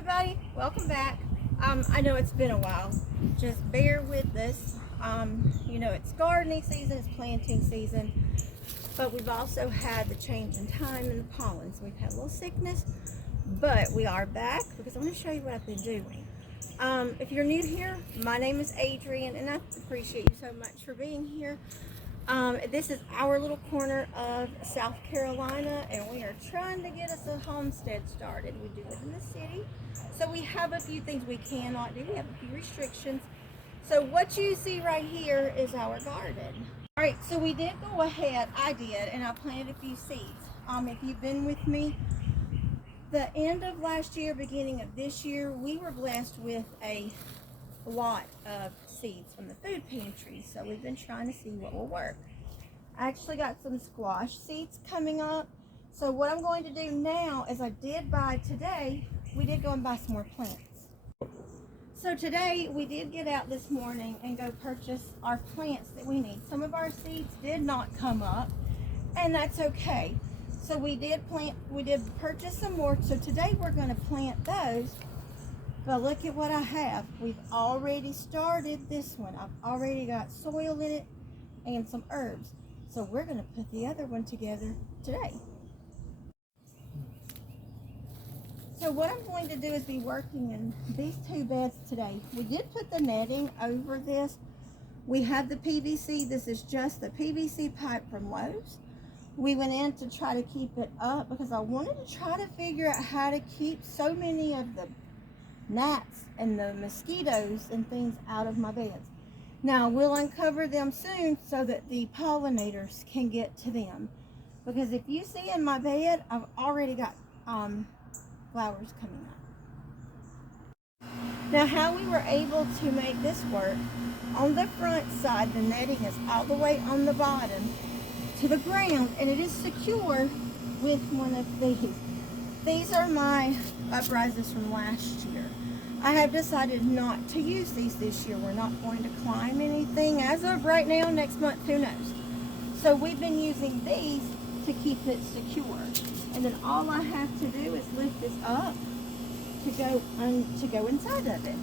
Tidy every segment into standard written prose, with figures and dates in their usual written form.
everybody, welcome back. I know it's been a while, just bear with us. You know, it's gardening season, it's planting season, but we've also had the change in time and the pollen, so we've had a little sickness, but we are back because I'm going to show you what I've been doing. If you're new here, my name is Adrienne, and I appreciate you so much for being here. This is our little corner of South Carolina, and we are trying to get us a homestead started. We do live in the city, so we have a few things we cannot do. We have a few restrictions. So what you see right here is our garden. All right, so we did go ahead, I did, and I planted a few seeds. If you've been with me, the end of last year, beginning of this year, we were blessed with a lot of seeds from the food pantry, so we've been trying to see what will work. I actually got some squash seeds coming up, so what I'm going to do now is I did buy today, we did go and buy some more plants. So today we did get out this morning and go purchase our plants that we need. Some of our seeds did not come up, and that's okay. So we did purchase some more, so today we're going to plant those. But look at what I have. We've already started this one. I've already got soil in it and some herbs. So we're going to put the other one together today. So what I'm going to do is be working in these two beds today. We did put the netting over this. We have the PVC. This is just the PVC pipe from Lowe's. We went in to try to keep it up because I wanted to try to figure out how to keep so many of the gnats and the mosquitoes and things out of my beds. Now we'll uncover them soon so that the pollinators can get to them, because if you see in my bed, I've already got flowers coming up. Now how we were able to make this work, on the front side the netting is all the way on the bottom to the ground, and it is secure with one of these. These are my uprisers from last year. I have decided not to use these this year. We're not going to climb anything as of right now. Next month, who knows? So we've been using these to keep it secure. And then all I have to do is lift this up to go inside of it.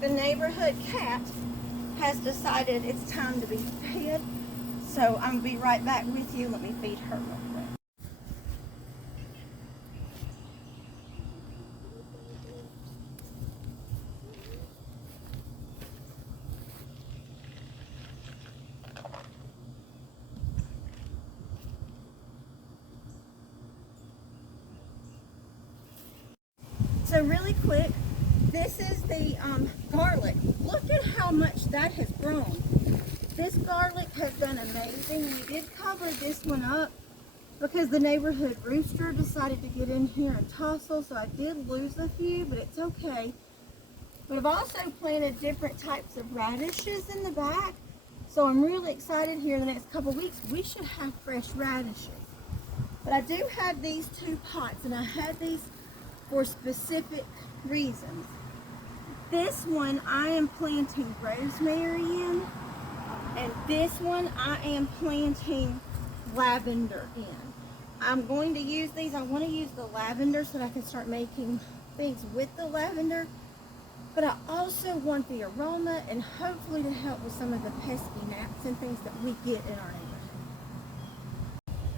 The neighborhood cat has decided it's time to be fed, so I'm going to be right back with you. Let me feed her real quick. So really quick, this is the garlic. Look at how much that has grown. This garlic has done amazing. We did cover this one up because the neighborhood rooster decided to get in here and tussle, so I did lose a few, but it's okay. But I've also planted different types of radishes in the back, so I'm really excited here in the next couple weeks we should have fresh radishes. But I do have these two pots, and I had these for specific reasons. This one I am planting rosemary in, and this one I am planting lavender in. I'm going to use these. I want to use the lavender so that I can start making things with the lavender, but I also want the aroma and hopefully to help with some of the pesky gnats and things that we get in our neighborhood.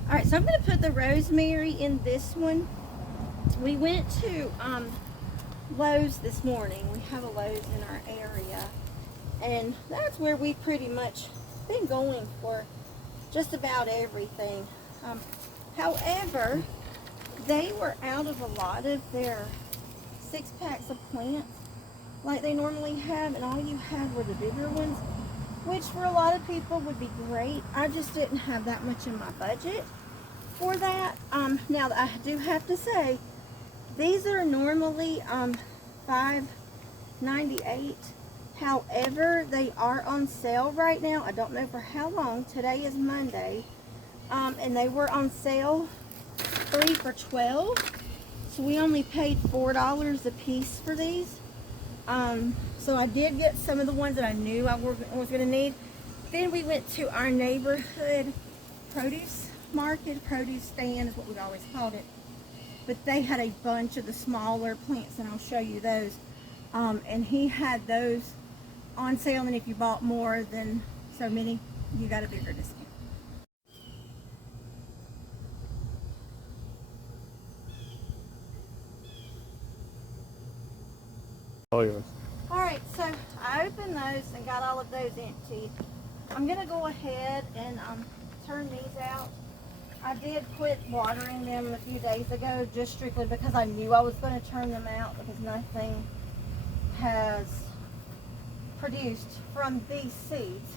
All right, so I'm going to put the rosemary in this one. We went to Lowe's this morning. We have a Lowe's in our area, and that's where we've pretty much been going for just about everything. However, they were out of a lot of their 6-packs of plants like they normally have, and all you had were the bigger ones, which for a lot of people would be great. I just didn't have that much in my budget for that. Now I do have to say, these are normally $5.98. However, they are on sale right now. I don't know for how long. Today is Monday. And they were on sale 3 for $12. So we only paid $4 a piece for these. So I did get some of the ones that I knew I was going to need. Then we went to our neighborhood produce market. Produce stand is what we've always called it. But they had a bunch of the smaller plants, and I'll show you those. And he had those on sale, and if you bought more than so many, you got a bigger discount. Oh, yours. Alright, so I opened those and got all of those empty. I'm going to go ahead and turn these out. I did quit watering them a few days ago just strictly because I knew I was going to turn them out because nothing has produced from these seeds.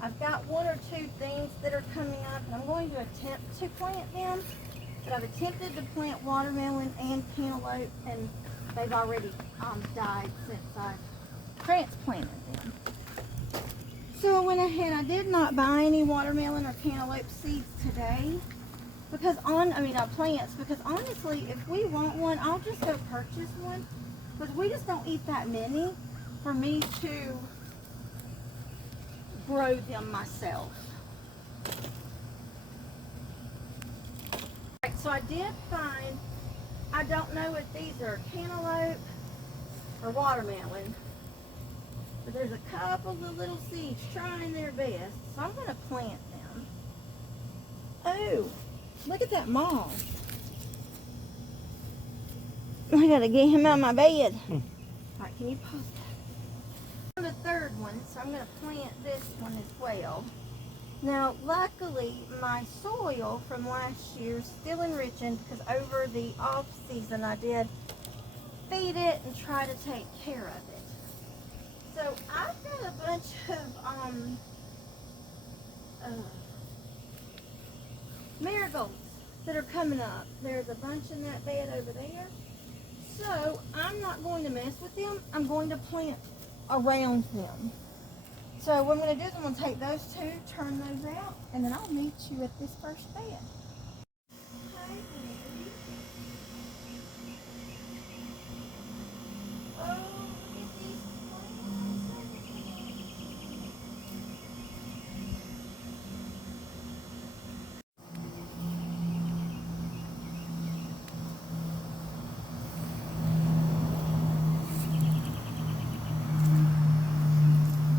I've got 1 or 2 things that are coming up, and I'm going to attempt to plant them. But I've attempted to plant watermelon and cantaloupe, and they've already died since I transplanted them. So I went ahead, I did not buy any watermelon or cantaloupe seeds today because plants, because honestly, if we want one, I'll just go purchase one because we just don't eat that many for me to grow them myself. Right, so I did find, I don't know if these are cantaloupe or watermelon, but there's a couple of little seeds trying their best, so I'm going to plant them. Oh, look at that moth. I got to get him out of my bed. Alright, can you pause that? The third one, so I'm going to plant this one as well. Now, luckily, my soil from last year is still enriching because over the off season I did feed it and try to take care of it. So I've got a bunch of marigolds that are coming up. There's a bunch in that bed over there. So I'm not going to mess with them. I'm going to plant around them. So what I'm going to do is I'm going to take those 2, turn those out, and then I'll meet you at this first bed. Hi, baby. Oh, look at these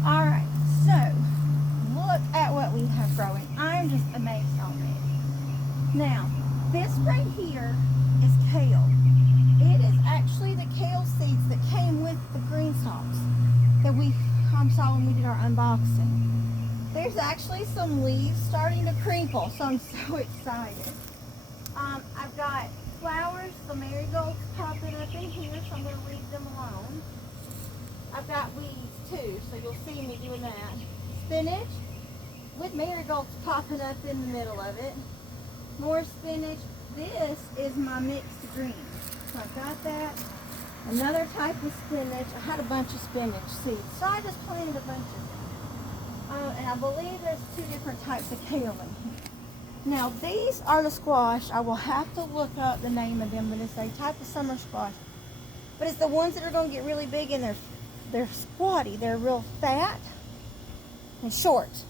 Alright, so look at what we have growing. I'm just amazed already. Now, this right here is kale. It is actually the kale seeds that came with the green stalks that we saw when we did our unboxing. There's actually some leaves starting to crinkle, so I'm so excited. I've got flowers, some marigolds popping up in here, so I'm going to leave them alone. I've got weeds too, so you'll see me doing that. Spinach with marigolds popping up in the middle of it. More spinach. This is my mixed greens. So I've got that. Another type of spinach. I had a bunch of spinach seeds, so I just planted a bunch of them. And I believe there's 2 different types of kale in here. Now these are the squash. I will have to look up the name of them, but it's a type of summer squash. But it's the ones that are going to get really big and they're squatty. They're real fat and short.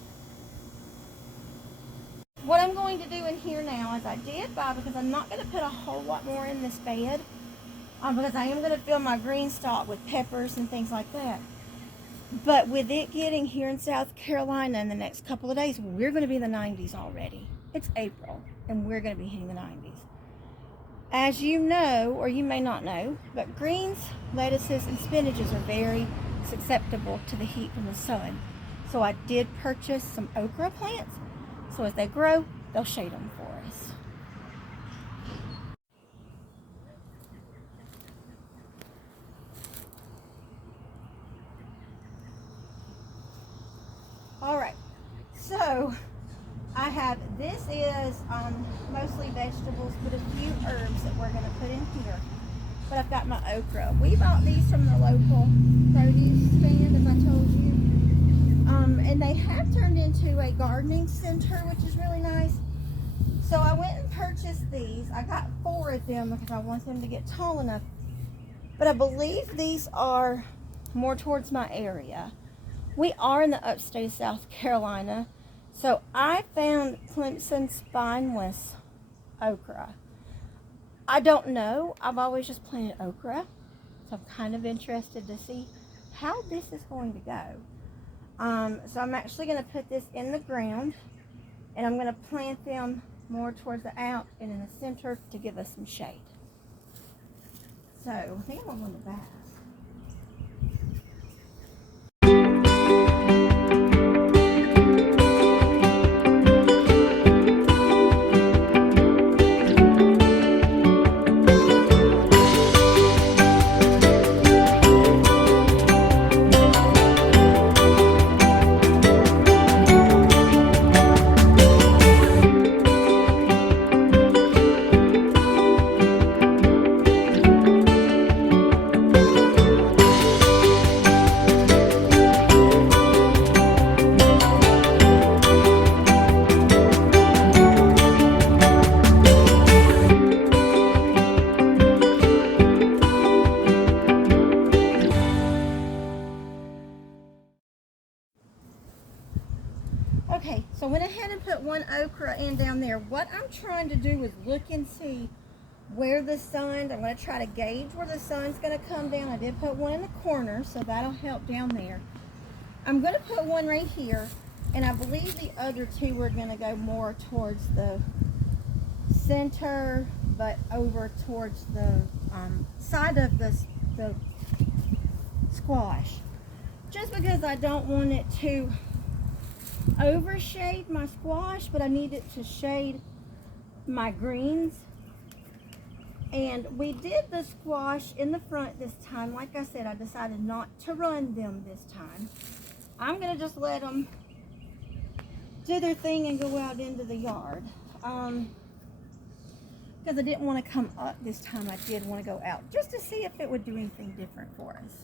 What I'm going to do in here now is I did buy, because I'm not going to put a whole lot more in this bed, because I am going to fill my green stalk with peppers and things like that. But with it getting here in South Carolina in the next couple of days, we're going to be in the 90s already. It's April, and we're going to be hitting the 90s. As you know, or you may not know, but greens, lettuces, and spinaches are very susceptible to the heat from the sun. So I did purchase some okra plants. So as they grow, they'll shade them for us. All right, so I have, this is mostly vegetables, but a few herbs that we're going to put in here. But I've got my okra. We bought these from the local produce stand, as I told you. And they have turned into a gardening center, which is really nice. So I went and purchased these. I got 4 of them because I want them to get tall enough. But I believe these are more towards my area. We are in the upstate of South Carolina. So I found Clemson spineless okra. I don't know. I've always just planted okra. So I'm kind of interested to see how this is going to go. So I'm actually going to put this in the ground. And I'm going to plant them more towards the out and in the center to give us some shade. So I think I'm on the back. Okay, so I went ahead and put 1 okra in down there. What I'm trying to do is look and see where the sun, I'm going to try to gauge where the sun's going to come down. I did put 1 in the corner, so that'll help down there. I'm going to put 1 right here, and I believe the other 2 are going to go more towards the center, but over towards the side of the squash. Just because I don't want it to overshade my squash, but I need it to shade my greens. And we did the squash in the front this time. Like I said, I decided not to run them this time. I'm gonna just let them do their thing and go out into the yard. Because I didn't want to come up this time. I did want to go out just to see if it would do anything different for us.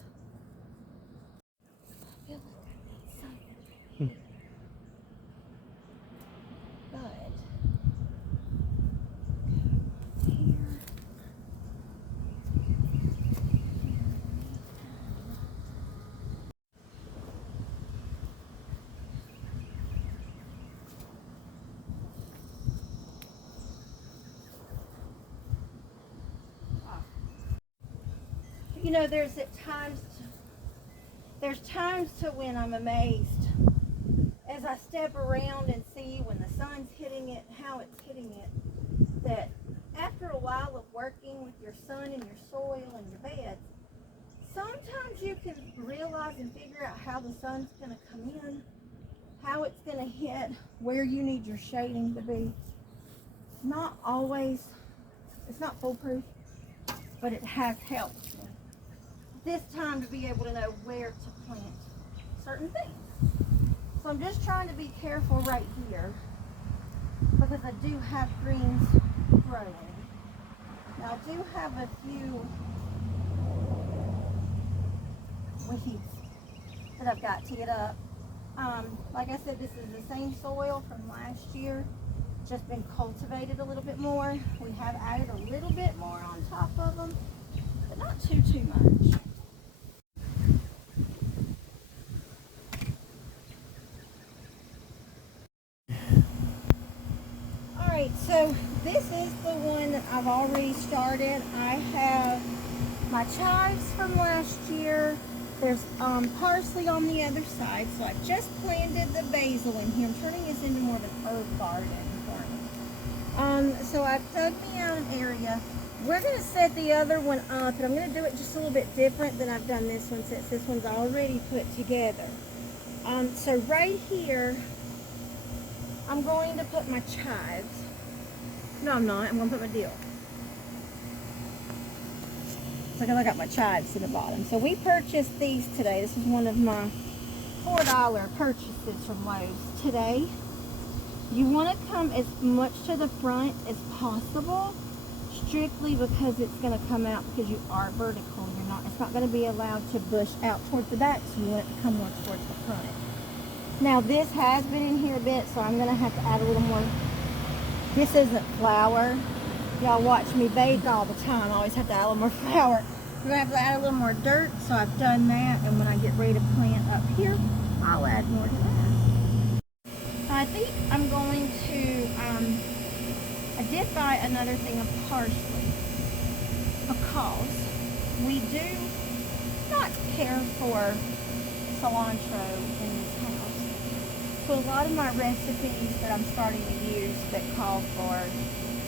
You know, there's times to when I'm amazed as I step around and see when the sun's hitting it, how it's hitting it, that after a while of working with your sun and your soil and your beds, sometimes you can realize and figure out how the sun's going to come in, how it's going to hit, where you need your shading to be. It's not always, it's not foolproof, but it has helped me this time to be able to know where to plant certain things. So I'm just trying to be careful right here because I do have greens growing. Now I do have a few weeds that I've got to get up. Like I said, this is the same soil from last year, just been cultivated a little bit more. We have added a little bit more on top of them, but not too much. Alright, so this is the one that I've already started. I have my chives from last year. There's parsley on the other side, so I just planted the basil in here. I'm turning this into more of an herb garden for me. So I've dug me out an area. We're going to set the other one up, and I'm going to do it just a little bit different than I've done this one since this one's already put together. So right here, I'm going to put my chives. No, I'm not. I'm going to put my dill. So I got my chives in the bottom. So we purchased these today. This is one of my $4 purchases from Lowe's today. You want to come as much to the front as possible, strictly because it's going to come out because you are vertical. It's not going to be allowed to bush out towards the back, so you want it to come more towards the front. Now this has been in here a bit, so I'm going to have to add a little more This isn't flour. Y'all watch me bake all the time. I always have to add a little more flour. We're gonna have to add a little more dirt, so I've done that. And when I get ready to plant up here, I'll add more to that. I think I'm going to, I did buy another thing of parsley because we do not care for cilantro in this house. So a lot of my recipes that I'm starting to use that call for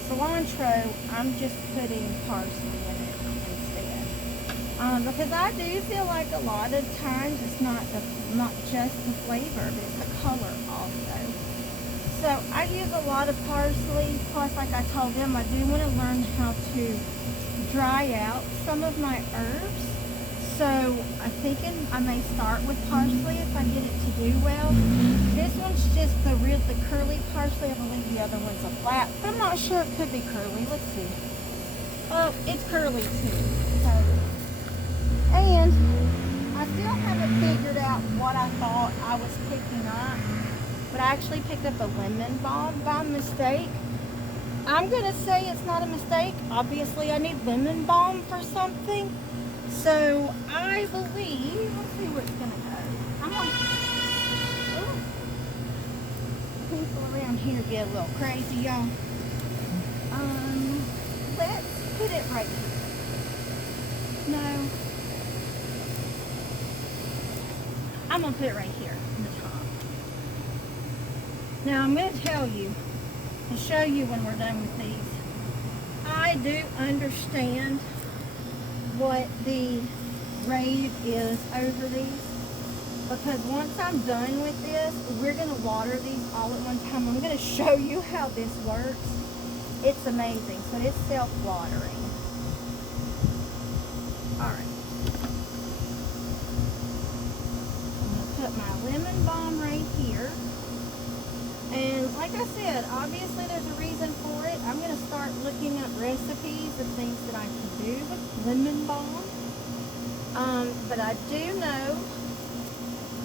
cilantro, I'm just putting parsley in it instead. Because I do feel like a lot of times it's not just the flavor, but it's the color also. So I use a lot of parsley. Plus, like I told them, I do want to learn how to dry out some of my herbs. So I'm thinking I may start with parsley if I get it to do well. This one's just the curly parsley. I believe the other one's a flat, but I'm not sure. It could be curly. Let's see. Oh, it's curly too. So, and I still haven't figured out what I thought I was picking up, but I actually picked up a lemon balm by mistake. I'm gonna say it's not a mistake. Obviously, I need lemon balm for something. So I believe, let's see where it's gonna go. People around here get a little crazy, y'all. Let's put it right here. No. I'm gonna put it right here in the top. Now I'm gonna tell you and show you when we're done with these. I do understand what the rate is over these, because once I'm done with this, we're going to water these all at one time. I'm going to show you how this works. It's amazing. So it's self-watering. Alright. I'm going to put my lemon balm right here. And like I said, obviously there's a reason for it. I'm going to start looking up recipes of things that I can do with lemon balm. But I do know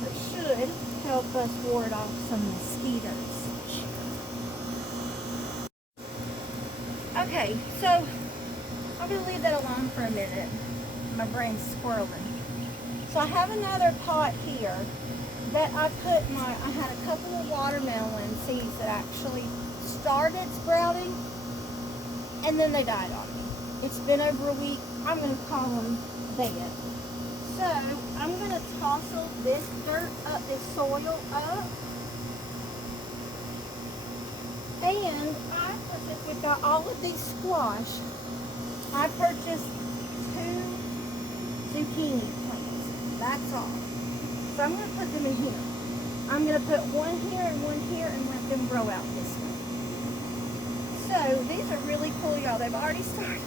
it should help us ward off some mosquitoes. Okay, so I'm going to leave that alone for a minute. My brain's swirling. So I have another pot here that I had a couple of watermelon seeds that actually started sprouting, and then they died on me. It's been over a week. I'm going to call them dead. So I'm going to toss this dirt up, this soil up. And I purchased, we've got all of these squash. I purchased 2 zucchini plants. That's all. So I'm going to put them in here. I'm going to put one here and let them grow out this way. So these are really cool, y'all. They've already started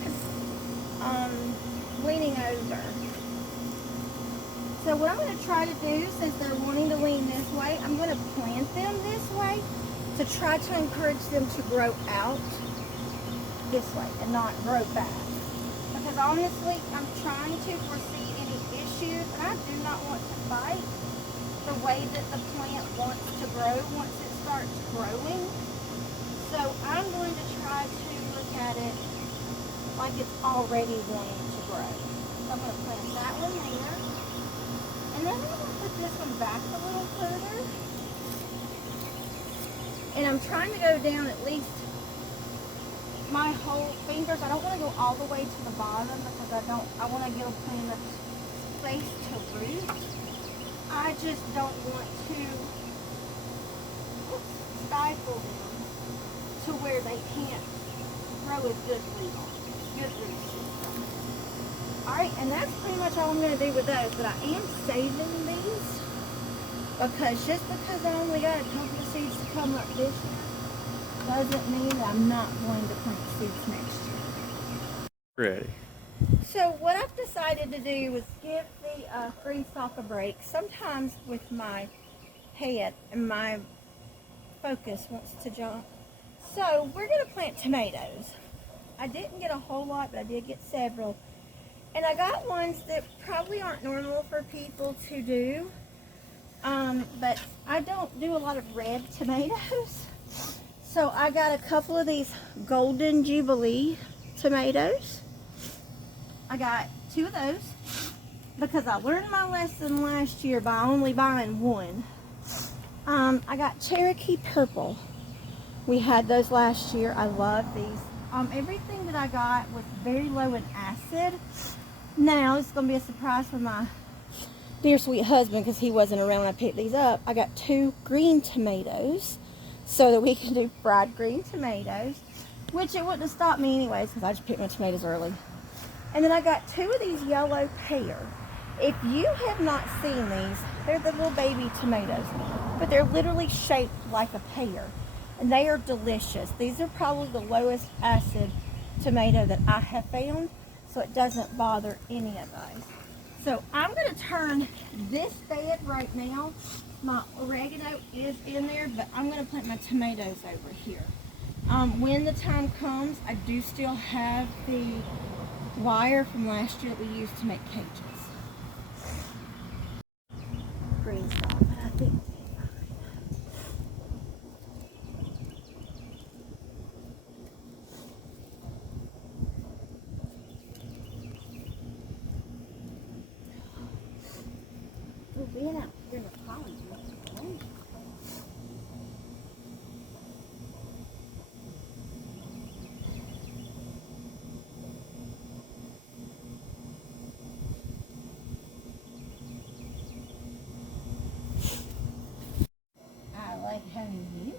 leaning over. So what I'm going to try to do, since they're wanting to lean this way, I'm going to plant them this way to try to encourage them to grow out this way and not grow back. Because honestly, I'm trying to foresee any issues, and I do not want to fight the way that the plant wants to grow once it starts growing. So I'm going to try to look at it like it's already wanting to grow. So I'm going to plant that one there. And then I'm going to put this one back a little further. And I'm trying to go down at least my whole fingers. I don't want to go all the way to the bottom because I want to give a plant enough space to root. I just don't want to stifle them to where they can't grow a good root system. Alright, and that's pretty much all I'm going to do with those. But I am saving these because just because I only got a couple of seeds to come up this year doesn't mean that I'm not going to plant seeds next year. Ready. So what I've decided to do is give the free stock a break. Sometimes with my head and my focus wants to jump. So we're going to plant tomatoes. I didn't get a whole lot, but I did get several. And I got ones that probably aren't normal for people to do. But I don't do a lot of red tomatoes. So I got a couple of these Golden Jubilee tomatoes. I got 2 of those because I learned my lesson last year by only buying one. I got Cherokee Purple. We had those last year. I love these. Everything that I got was very low in acid. Now, it's going to be a surprise for my dear sweet husband because he wasn't around when I picked these up. I got 2 green tomatoes so that we can do fried green tomatoes, which it wouldn't have stopped me anyways because I just picked my tomatoes early. And then I got 2 of these yellow pear. If you have not seen these, they're the little baby tomatoes, but they're literally shaped like a pear, and they are delicious. These are probably the lowest acid tomato that I have found, so it doesn't bother any of those. So I'm going to turn this bed right now. My oregano is in there, but I'm going to plant my tomatoes over here. When the time comes, I do still have the wire from last year that we used to make cages. Green stuff, but I think we're being out here in the pollen. I like having you.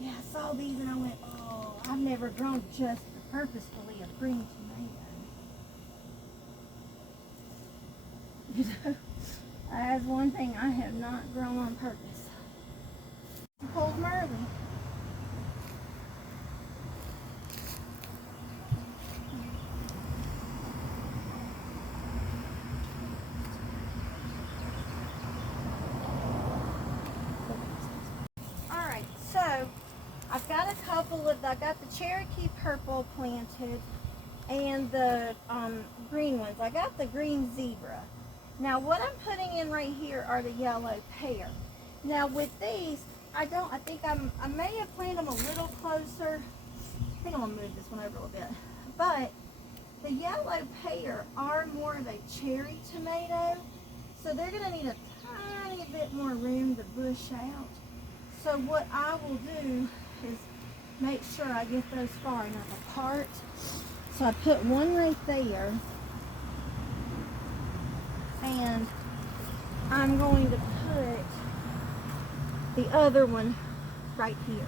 Yeah, I saw these and I went, oh, I've never grown just purposefully a green tomato. You know, that's one thing I have not grown on purpose. Cold Merlin. Alright, so I've got a couple of, I got the Cherokee Purple planted and the green ones. I got the green zebra. Now what I'm putting in right here are the yellow pear. Now with these, I may have planted them a little closer. I think I'm gonna move this one over a little bit. But the yellow pear are more of a cherry tomato, so they're gonna need a tiny bit more room to bush out. So what I will do is make sure I get those far enough apart. So I put one right there, and I'm going to put the other one right here.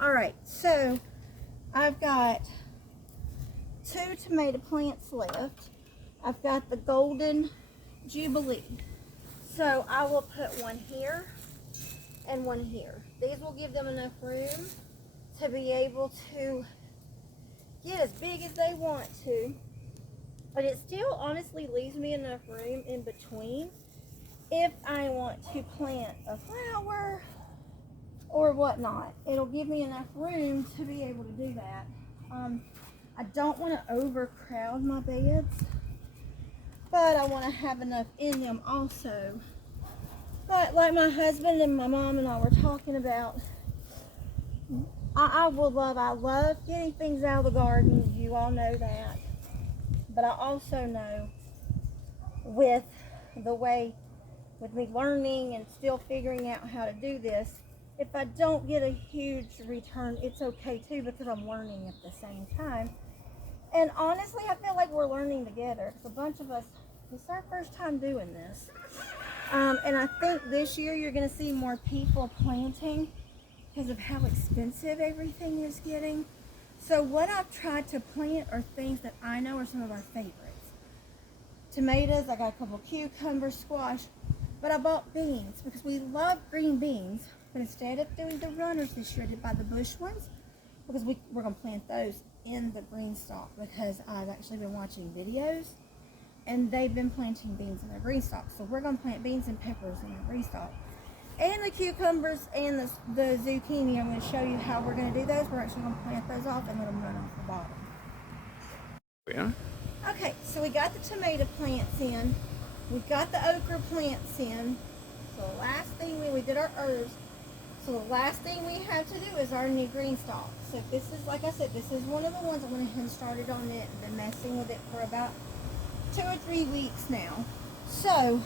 All right, so I've got 2 tomato plants left. I've got the Golden Jubilee. So I will put one here and one here. These will give them enough room to be able to get as big as they want to. But it still honestly leaves me enough room in between if I want to plant a flower or whatnot. It'll give me enough room to be able to do that. I don't want to overcrowd my beds, but I want to have enough in them also. But like my husband and my mom and I were talking about, I love getting things out of the garden. You all know that. But I also know with me learning and still figuring out how to do this, if I don't get a huge return, it's okay too, because I'm learning at the same time. And honestly, I feel like we're learning together. It's a bunch of us, it's our first time doing this. And I think this year you're going to see more people planting because of how expensive everything is getting. So what I've tried to plant are things that I know are some of our favorites. Tomatoes, I got a couple cucumbers, squash, but I bought beans because we love green beans. But instead of doing the runners this year, I did buy the bush ones because we're going to plant those in the green stalk because I've actually been watching videos and they've been planting beans in their green stalk. So we're going to plant beans and peppers in the green stalk. And the cucumbers and the zucchini, I'm going to show you how we're going to do those. We're actually going to plant those off and let them run off the bottom. Yeah. Okay, so we got the tomato plants in. We've got the okra plants in. So the last thing we did our herbs. So the last thing we have to do is our new green stalk. So this is, like I said, this is one of the ones I went ahead and started on it and been messing with it for about 2 or 3 weeks now. So,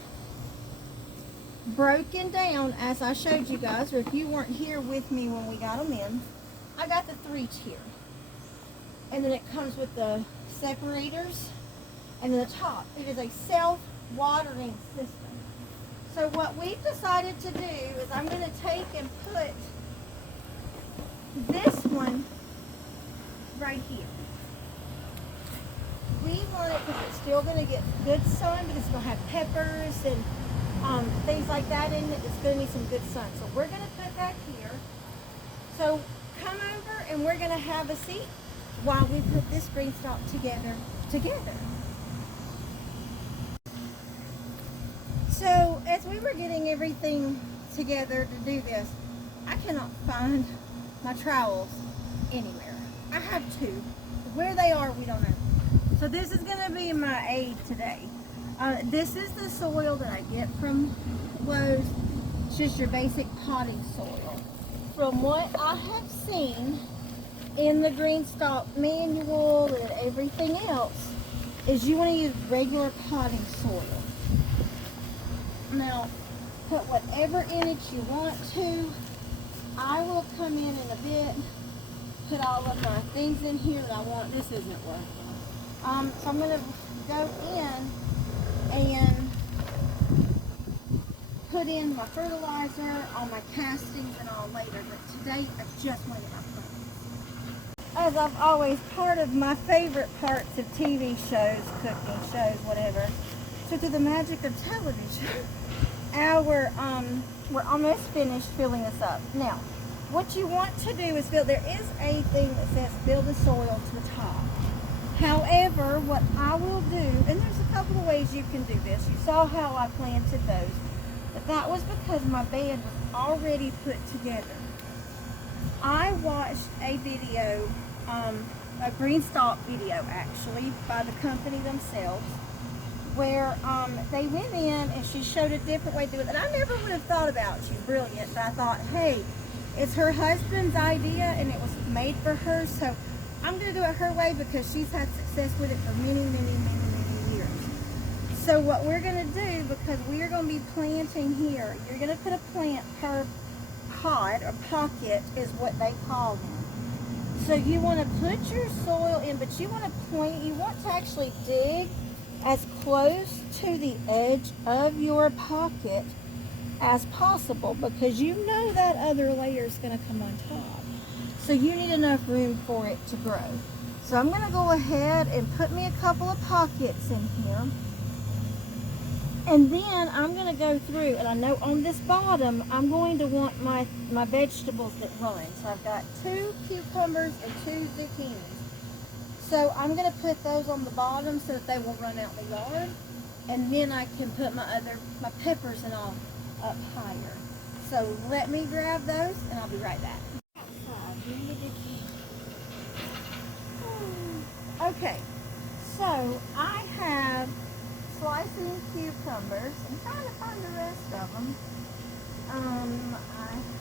broken down as I showed you guys, or if you weren't here with me when we got them in, I got the 3 tier. And then it comes with the separators and then the top. It is a self-watering system. So what we've decided to do is I'm going to take and put this one right here. We want it because it's still going to get good sun, but it's going to have peppers and things like that in it. It's going to need some good sun. So we're going to put that here. So come over and we're going to have a seat while we put this green stalk together. So as we were getting everything together to do this, I cannot find my trowels anywhere. I have 2. Where they are, we don't know. So this is going to be my aid today. This is the soil that I get from Lowe's. It's just your basic potting soil. From what I have seen in the green stalk manual and everything else, is you want to use regular potting soil. Now, put whatever in it you want to. I will come in a bit, put all of my things in here that I want. This isn't working. So I'm going to go in and put in my fertilizer, all my castings and all later. But today, I just wanted my plants. As I've always, part of my favorite parts of TV shows, cooking shows, whatever. So through the magic of television, we're almost finished filling this up. Now, what you want to do is there is a thing that says fill the soil to the top. However, what I will do, and there's a couple of ways you can do this. You saw how I planted those. But that was because my bed was already put together. I watched a video, a green stalk video actually, by the company themselves, where they went in and she showed a different way to do it. And I never would have thought about it. She's brilliant. But I thought, hey, it's her husband's idea and it was made for her. So I'm going to do it her way because she's had success with it for many, many, many, many years. So what we're going to do, because we are going to be planting here, you're going to put a plant per pod or pocket is what they call them. So you want to put your soil in, but you want to actually dig as close to the edge of your pocket as possible because you know that other layer is going to come on top. So you need enough room for it to grow. So I'm going to go ahead and put me a couple of pockets in here. And then I'm going to go through, and I know on this bottom, I'm going to want my vegetables that run. So I've got 2 cucumbers and 2 zucchinis. So I'm going to put those on the bottom so that they will run out the yard. And then I can put my peppers and all up higher. So let me grab those and I'll be right back. Okay, so I have slicing cucumbers. I'm trying to find the rest of them. I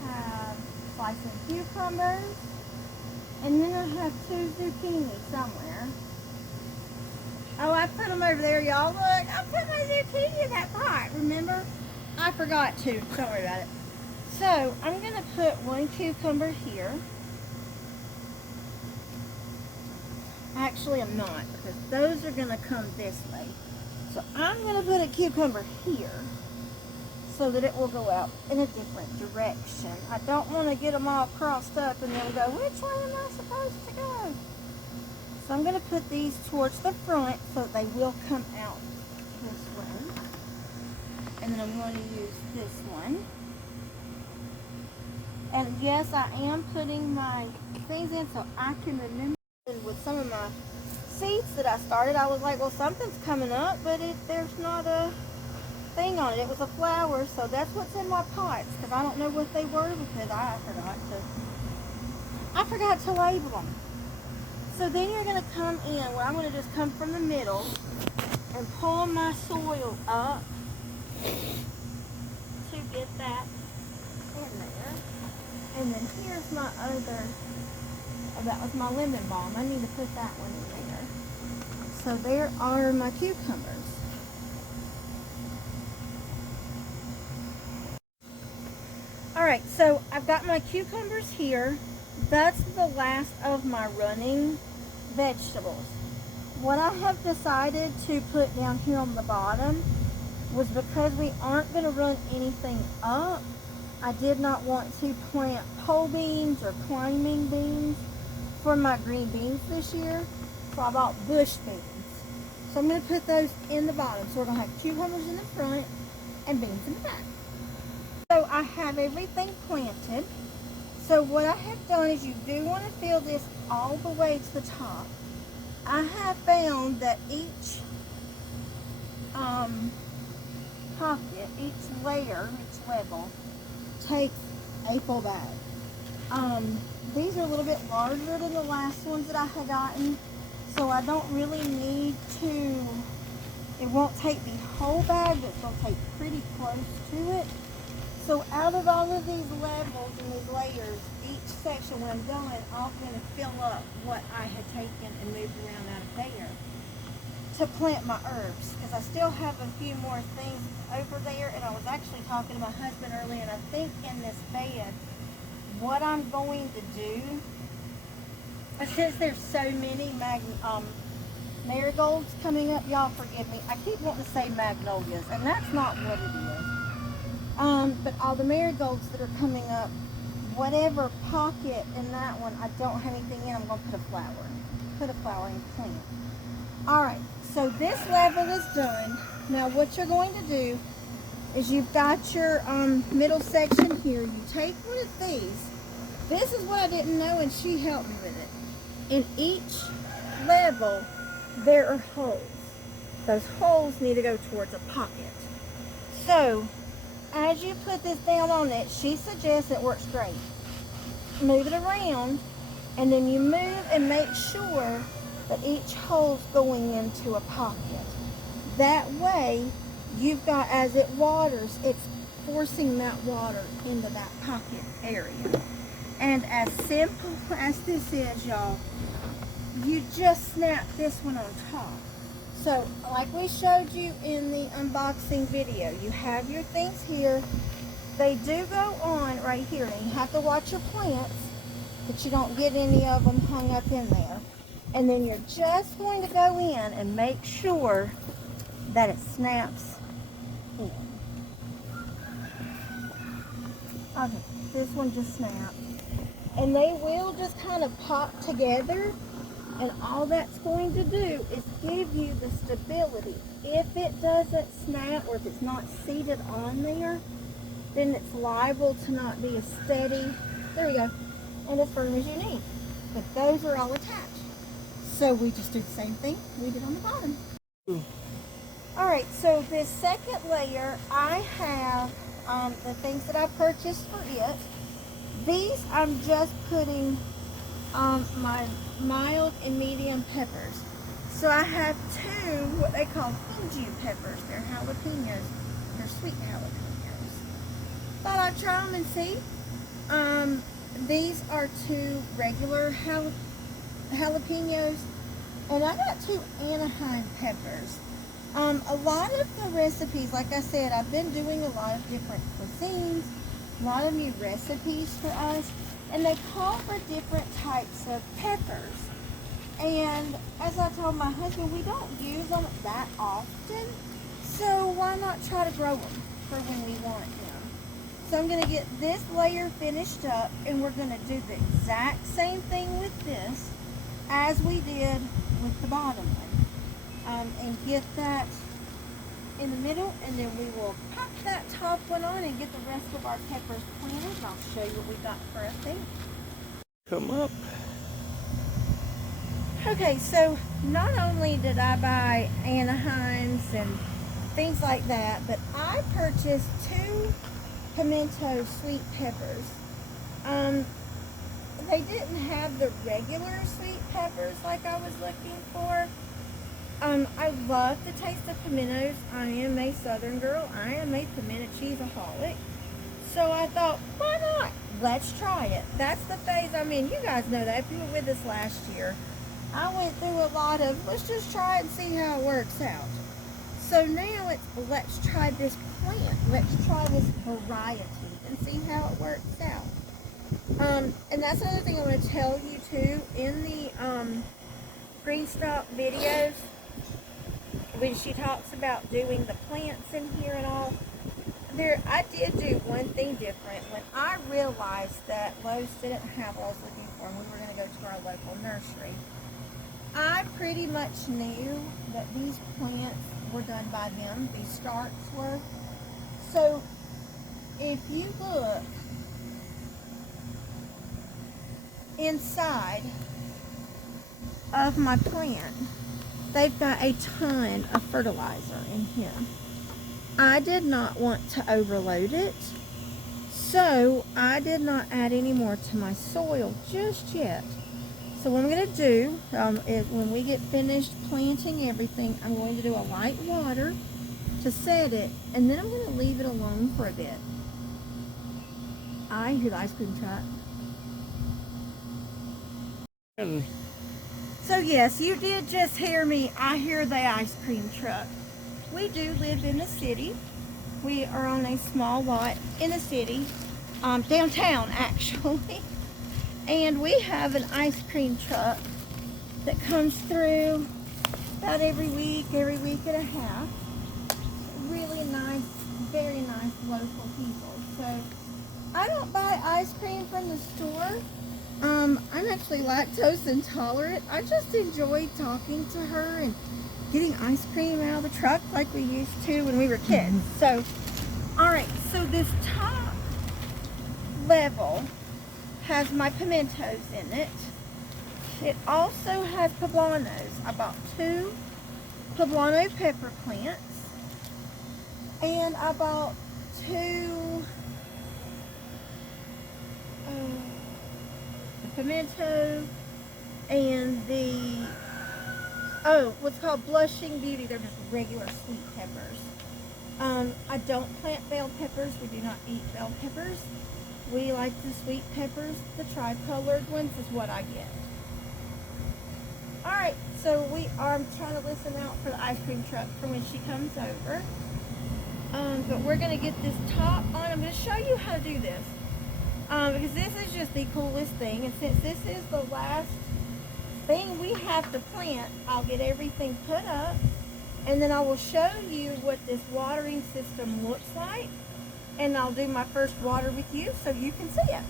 have slicing cucumbers. And then I have 2 zucchini somewhere. Oh, I put them over there, y'all. Look, I put my zucchini in that pot, remember? I forgot to. Don't worry about it. So, I'm going to put 1 cucumber here. Actually, I'm not, because those are going to come this way. So, I'm going to put a cucumber here so that it will go out in a different direction. I don't want to get them all crossed up and then go, which way am I supposed to go? So I'm going to put these towards the front so that they will come out this way. And then I'm going to use this one. And yes, I am putting my things in so I can remember with some of my seeds that I started. I was like, well, something's coming up, but there's not a thing on it. It was a flower, so that's what's in my pots, because I don't know what they were because I forgot to label them. So then you're going to come in, well, I'm going to just come from the middle and pull my soil up to get that in there. And then here's my other, oh, that was my lemon balm. I need to put that one in there. So there are my cucumbers. Alright, so I've got my cucumbers here. That's the last of my running vegetables. What I have decided to put down here on the bottom was because we aren't going to run anything up, I did not want to plant pole beans or climbing beans for my green beans this year. So I bought bush beans. So I'm going to put those in the bottom. So we're going to have cucumbers in the front and beans in the back. So I have everything planted. So what I have done is, you do want to fill this all the way to the top. I have found that each pocket, each layer, each level takes a full bag. These are a little bit larger than the last ones that I had gotten, so I don't really need to, it won't take the whole bag, but it'll take pretty close to it. So out of all of these levels and these layers, each section when I'm done, I'm going to fill up what I had taken and moved around out of there to plant my herbs. Because I still have a few more things over there, and I was actually talking to my husband earlier, and I think in this bed, what I'm going to do, since there's so many marigolds coming up, y'all forgive me, I keep wanting to say magnolias, and that's not what it is. But all the marigolds that are coming up, whatever pocket in that one I don't have anything in, I'm going to put a flowering plant. Alright, so this level is done. Now what you're going to do is, you've got your middle section here. You take one of these. This is what I didn't know, and she helped me with it. In each level, there are holes. Those holes need to go towards a pocket. So as you put this down on it, she suggests it works great. Move it around, and then you move and make sure that each hole's going into a pocket. That way, you've got, as it waters, it's forcing that water into that pocket area. And as simple as this is, y'all, you just snap this one on top. So, like we showed you in the unboxing video, you have your things here. They do go on right here, and you have to watch your plants that you don't get any of them hung up in there. And then you're just going to go in and make sure that it snaps in. Okay, this one just snapped. And they will just kind of pop together. And all that's going to do is give you the stability. If it doesn't snap, or if it's not seated on there, then it's liable to not be as steady, there we go, and as firm as you need. But those are all attached. So we just do the same thing we did on the bottom. Alright, so this second layer, I have the things that I purchased for it. These I'm just putting my mild and medium peppers. So I have two, what they call Hinju peppers. They're jalapenos. They're sweet jalapenos. Thought I'd try them and see. These are two regular jalapenos. And I got two Anaheim peppers. A lot of the recipes, like I said, I've been doing a lot of different cuisines, a lot of new recipes for us. And they call for different types of peppers. And as I told my husband, we don't use them that often. So why not try to grow them for when we want them? So I'm going to get this layer finished up, and we're going to do the exact same thing with this as we did with the bottom one. And get that in the middle, and then we will pop that top one on and get the rest of our peppers planted, and I'll show you what we got for a thing. Come up. Okay, so not only did I buy Anaheims and things like that, but I purchased 2 pimento sweet peppers. Um, they didn't have the regular sweet peppers like I was looking for. I love the taste of pimentos. I am a southern girl. I am a pimento cheeseaholic. So I thought, why not? Let's try it. That's the phase I'm in. You guys know that if you were with us last year. I went through a lot of, let's just try it and see how it works out. So now it's, let's try this plant. Let's try this variety and see how it works out. And that's another thing I want to tell you too. In the green stalk videos, when she talks about doing the plants in here and all, I did do one thing different. When I realized that Lowe's didn't have what I was looking for and we were going to go to our local nursery, I pretty much knew that these plants were done by them. These starts were. So if you look inside of my plant, they've got a ton of fertilizer in here. I did not want to overload it, so I did not add any more to my soil just yet. So what I'm going to do is when we get finished planting everything, I'm going to do a light water to set it, and then I'm going to leave it alone for a bit. I hear the ice cream truck. So yes, you did just hear me. I hear the ice cream truck. We do live in the city. We are on a small lot in the city, downtown actually. And we have an ice cream truck that comes through about every week and a half. Really nice, very nice local people. So I don't buy ice cream from the store. I'm actually lactose intolerant. I just enjoy talking to her and getting ice cream out of the truck like we used to when we were kids. So, alright, so this top level has my pimentos in it. It also has poblanos. I bought 2 poblano pepper plants. And I bought 2 the pimento and the what's called blushing beauty. They're just regular sweet peppers. I don't plant bell peppers. We do not eat bell peppers. We like the sweet peppers. The tri-colored ones is what I get. Alright, so I'm trying to listen out for the ice cream truck for when she comes over. But we're going to get this top on. I'm going to show you how to do this. Because this is just the coolest thing. And since this is the last thing we have to plant, I'll get everything put up. And then I will show you what this watering system looks like. And I'll do my first water with you so you can see it.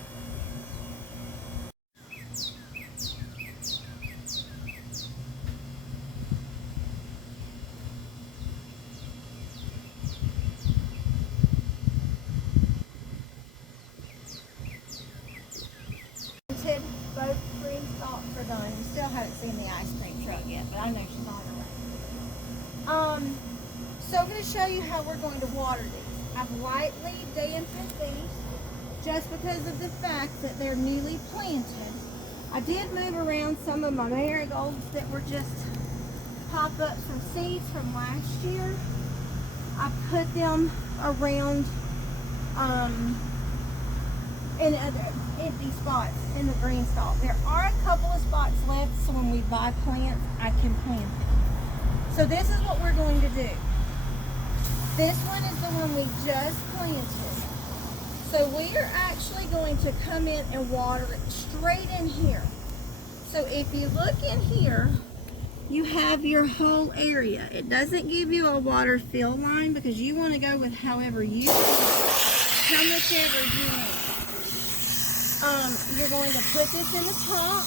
Both green stalks are done. We still haven't seen the ice cream truck yet, but I know she's on her way. So I'm going to show you how we're going to water these. I've lightly dampened these just because of the fact that they're newly planted. I did move around some of my marigolds that were just pop-ups from seeds from last year. I put them around in other empty spots in the green stalk. There are a couple of spots left, so when we buy plants, I can plant them. So this is what we're going to do. This one is the one we just planted. So we are actually going to come in and water it straight in here. So if you look in here, you have your whole area. It doesn't give you a water fill line because you want to go with however you want, how much ever you need. You're going to put this in the top.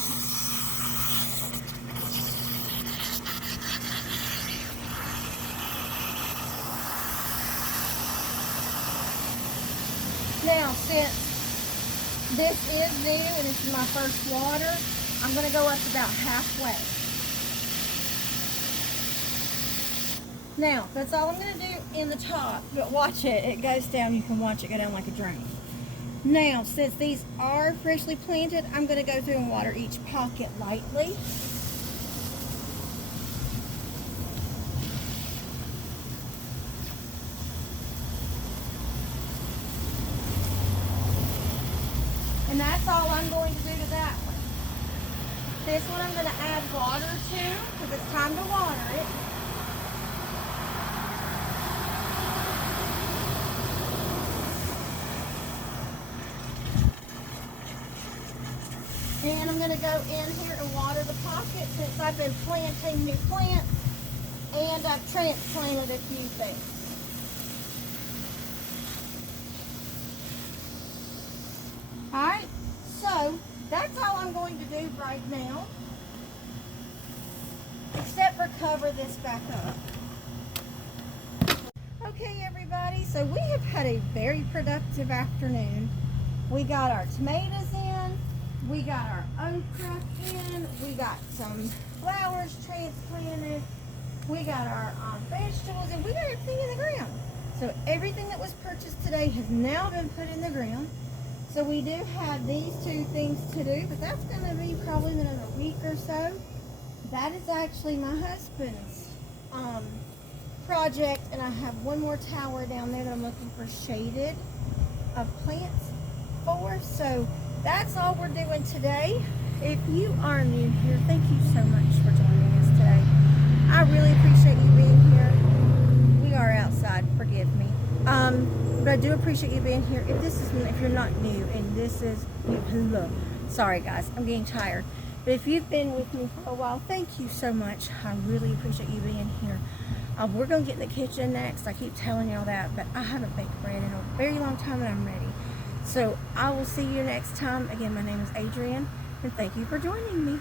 Now, since this is new and this is my first water, I'm going to go up about halfway. Now, that's all I'm going to do in the top, but watch it. It goes down. You can watch it go down like a drain. Now, since these are freshly planted, I'm going to go through and water each pocket lightly. And that's all I'm going to do to that one. This one I'm going to add water to because it's time to water it. And I'm going to go in here and water the pocket since I've been planting new plants and I've transplanted a few things. Alright, so that's all I'm going to do right now, except for cover this back up. Okay everybody, so we have had a very productive afternoon. We got our tomatoes in, we got our okra in, we got some flowers transplanted, we got our vegetables, and we got everything in the ground. So everything that was purchased today has now been put in the ground. So we do have these two things to do, but that's going to be probably in another week or so. That is actually my husband's project, and I have one more tower down there that I'm looking for shaded plants for. So that's all we're doing today. If you are new here, thank you so much for joining us today. I really appreciate you being here. We are outside, forgive me. But I do appreciate you being here. If you're not new and this is you, sorry guys, I'm getting tired. But if you've been with me for a while, thank you so much. I really appreciate you being here. We're gonna get in the kitchen next. I keep telling y'all that, but I haven't baked bread in a very long time and I'm ready. So I will see you next time. Again, my name is Adrienne and thank you for joining me.